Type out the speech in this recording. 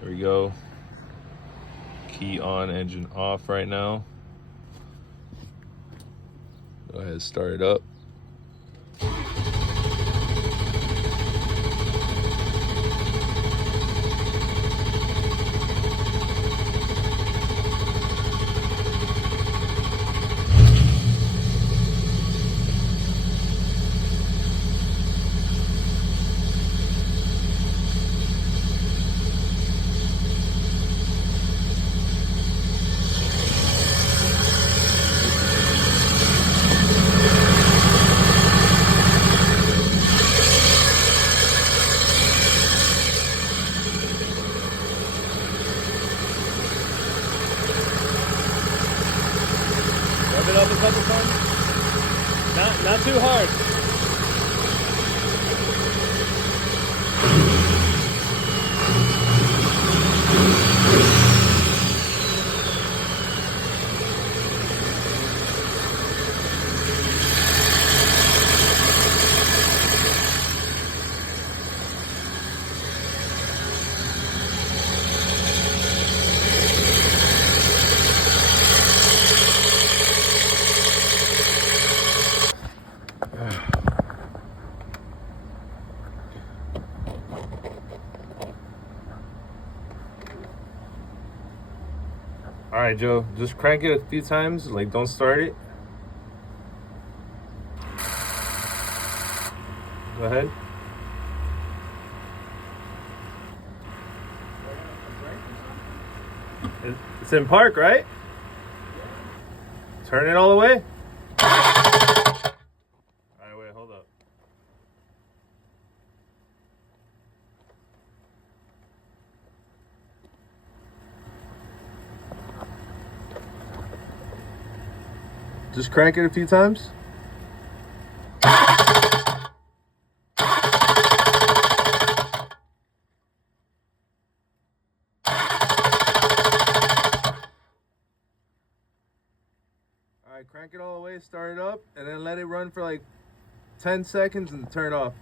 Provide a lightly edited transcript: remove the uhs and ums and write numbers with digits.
There we go. Key on, engine off right now. Go ahead, start it up. Rev it up a couple times. Not too hard. All right, Joe, just crank it a few times. Like, don't start it. Go ahead. It's in park, right? Turn it all the way. All right, wait, hold up. Just crank it a few times. All right, crank it all the way, start it up, and then let it run for like 10 seconds and turn it off.